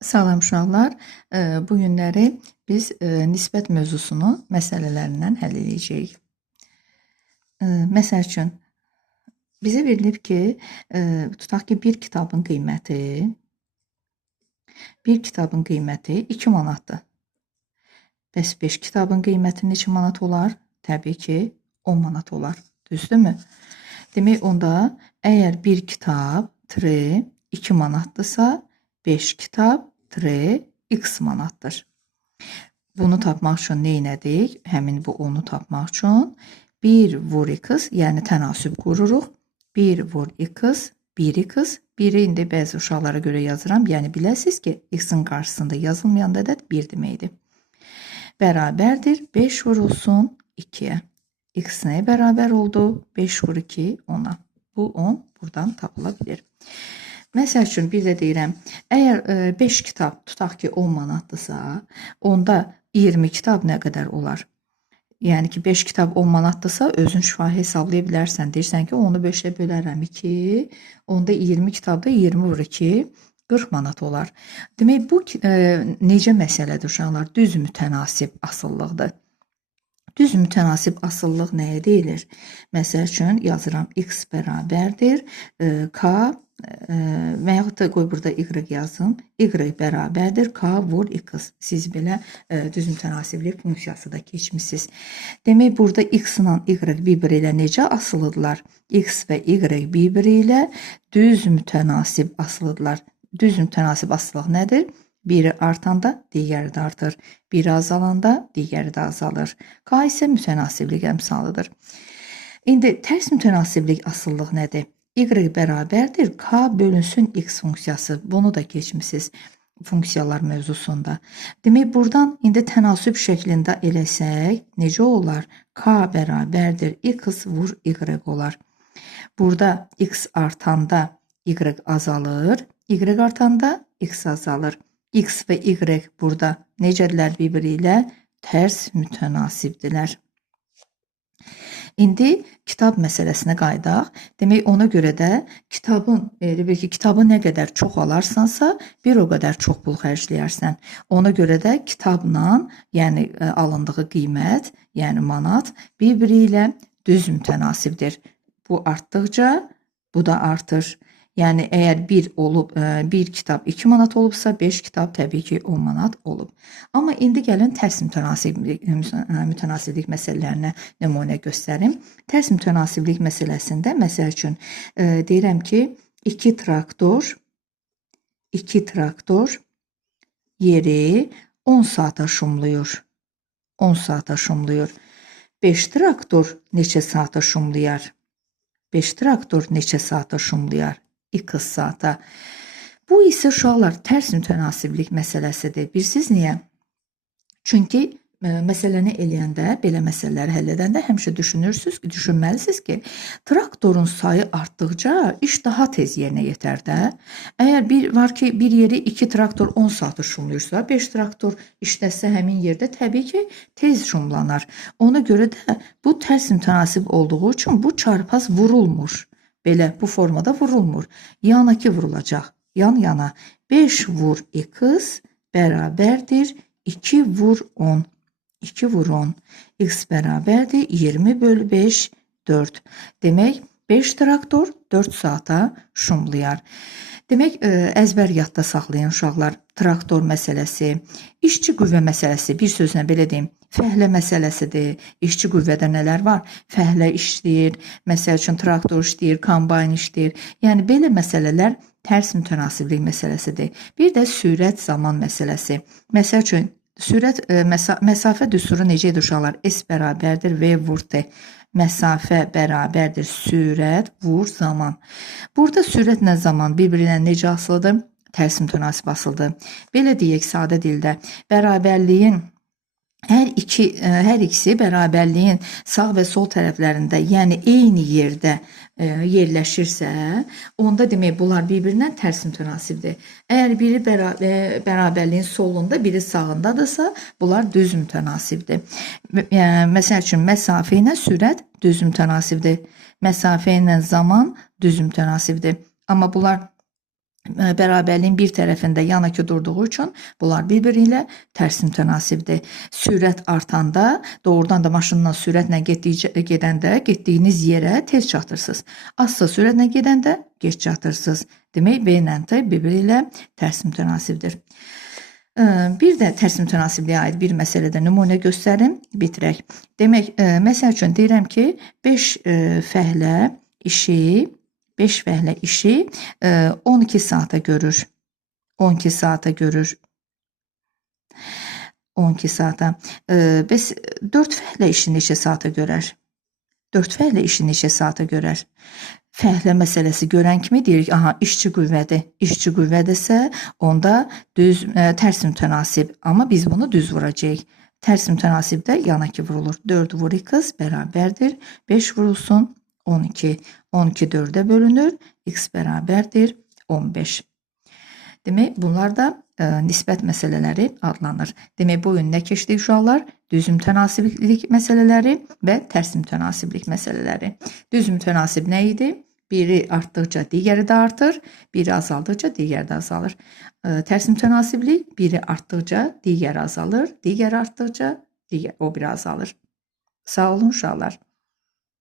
Salam uşaqlar. Bu günləri biz nisbət mövzusunu məsələlərindən həll edəcəyik. Məsəl üçün, bizə verilib ki, tutaq ki, bir kitabın qiyməti 2 manatdır. Bəs 5 kitabın qiyməti neçə manat olar? Təbii ki, 10 manat olar. Düzdürmü? Demək, onda əgər bir kitab 2 manatdırsa, 5 kitab x manatdır. Bunu tapmaq üçün nə etdik? Həmin bu onu tapmaq üçün 1 vur x, yəni tənasüb qururuq. 1 vur x, 1x, 1-i indi bəzi uşaqlara görə yazıram. Yəni biləsiniz ki, x-in qarşısında yazılmayan ədəd 1 deməkdir. Bərabərdir 5 vurulsun 2-yə. X nəyə bərabər oldu? 5 vur 2, 10-a. Bu 10 buradan tapıla bilir. Məsəl üçün, bir də deyirəm, əgər 5 kitab tutaq ki 10 manatdırsa, onda 20 kitab nə qədər olar? Yəni ki, 5 kitab 10 manatdırsa, özün şifahi hesablaya bilərsən. Deyirsən ki, onu 5-ə bölərəm 2, onda 20 kitabda 20 vur 2, 40 manat olar. Demək, bu necə məsələdir uşaqlar? Düz mütənasib asıllıqdır. Düz mütənasib asıllıq nəyə deyilir? Məsəl üçün, yazıram x bərabərdir k və yaxud da qoy burada y yazım. Y bərabərdir k vur x. Siz belə düz mütənasiblik funksiyası da keçmişsiniz. Demək, burada x ilə y bir-biri ilə necə asılıdırlar? X və y bir-biri ilə düz mütənasib asılıdırlar. Düz mütənasib asılıq nədir? Biri artanda digəri də artır. Biri azalanda digəri də azalır. K isə mütənasiblik əmsalıdır. İndi tərs mütənasiblik asıllıq nədir? Y bərabərdir k bölünsün x funksiyası. Bunu da keçmişsiniz funksiyalar mövzusunda. Demək, buradan indi tənasüb şəklində eləsək, necə olar? K bərabərdir x vur y olar. Burada x artanda y azalır, y artanda x azalır. X və y burada necədirlər bir-biri ilə? Tərs mütənasibdirlər. İndi kitab məsələsinə qaydaq. Demək, ona görə də kitabı nə qədər çox alarsansa, bir o qədər çox pul xərcləyərsən. Ona görə də kitabla, yəni alındığı qiymət, yəni manat, bir-biri ilə düz mütənasibdir. Bu artdıqca bu da artır. Yəni, əgər bir kitab 2 manat olubsa, 5 kitab təbii ki 10 manat olub. Amma indi gəlin tərs mütənasiblik məsələlərinə nümunə göstərim. Tərs mütənasiblik məsələsində, məsəl üçün, deyirəm ki, 2 traktor yeri 10 saata şumluyur. 10 saata şumluyur. 5 traktor neçə saata şumlayar? 5 traktor neçə saata şumlayar? 2 saata. Bu isə uşaqlar tərs mütənasiblik məsələsidir. Bilirsiniz niyə? Çünki məsələni eləyəndə, belə məsələləri həll edəndə həmişə düşünməlisiniz ki, traktorun sayı artdıqca iş daha tez yerinə yetər də. Əgər bir yeri 2 traktor 10 saatı şumlayırsa, 5 traktor işləsə həmin yerdə təbii ki tez şumlanar. Ona görə də bu tərs mütənasib olduğu üçün bu çarpaz vurulmur. Belə bu formada vurulmur. Yana-ki vurulacaq. Yan-yana 5 vur x bərabərdir 2 vur 10. 2 vur 10. X bərabərdir 20 bölü 5, 4. Demək, 5 traktor 4 saata şumlayar. Demək, əzbər yadda saxlayın uşaqlar. Traktor məsələsi, işçi qüvvə məsələsi, bir sözlə belə deyim, fəhlə məsələsidir. İşçi qüvvədə nələr var? Fəhlə işləyir, məsəl üçün traktor işləyir, kombayn işləyir. Yəni, belə məsələlər tərs mütənasiblik məsələsidir. Bir də sürət zaman məsələsi. Məsəl üçün, məsafə düsturu necə edir uşaqlar? S bərabərdir V vur T. Məsafə bərabərdir sürət vur zaman. Burada sürətlə zaman bir-biri ilə necə asılıdır? Tərs mütənasib asılıdır. Belə deyək sadə dildə, bərabərliyin hər ikisi bərabərliyin sağ və sol tərəflərində, yəni eyni yerdə yerləşirsə, onda demək bunlar bir-birindən tərs mütənasibdir. Əgər biri bərabərliyin solunda, biri sağındadırsa, bunlar düz mütənasibdir. Məsəl üçün, məsafə ilə sürət düz mütənasibdir. Məsafə ilə zaman düz mütənasibdir. Amma bunlar bərabərliyin bir tərəfində yan iki durduğu üçün bunlar bir-biri ilə tərs mütənasibdir. Sürət artanda doğrudan da maşınla sürətlə gedəndə getdiyiniz yerə tez çatırsınız. Azsa sürətlə gedəndə gec çatırsınız. Demək, B ilə T bir-biri ilə tərs mütənasibdir. Bir də tərs mütənasibliyə aid bir məsələdə nümunə göstərim, bitirək. Demək, məsəl üçün deyirəm ki, 5 fəhlə işi 12 saata görür. 12 saata görür. 12 saata. Bəs 4 fəhlə işi neçə saata görər? 4 fəhlə işi neçə saata görər? Fəhlə məsələsi görən kimi deyirik, aha, işçi qüvvədir. İşçi qüvvədirsə, onda düz tərs mütənasib, amma biz bunu düz vuracağıq. Tərs mütənasibdə yana ki vurulur. 4 vur 2 bərabərdir. 5 vurulsun 12. 12 4-ə bölünür. X bərabərdir 15. Demək, bunlar da nisbət məsələləri adlanır. Demək, bu gün nə keçdik uşaqlar? Düz mütənasiblik məsələləri və tərs mütənasiblik məsələləri. Düz mütənasib nə idi? Biri artdıqca digəri də artır, biri azaldıqca digəri də azalır. Tərs mütənasiblik biri artdıqca digəri azalır, digəri artdıqca o biri azalır. Sağ olun uşaqlar.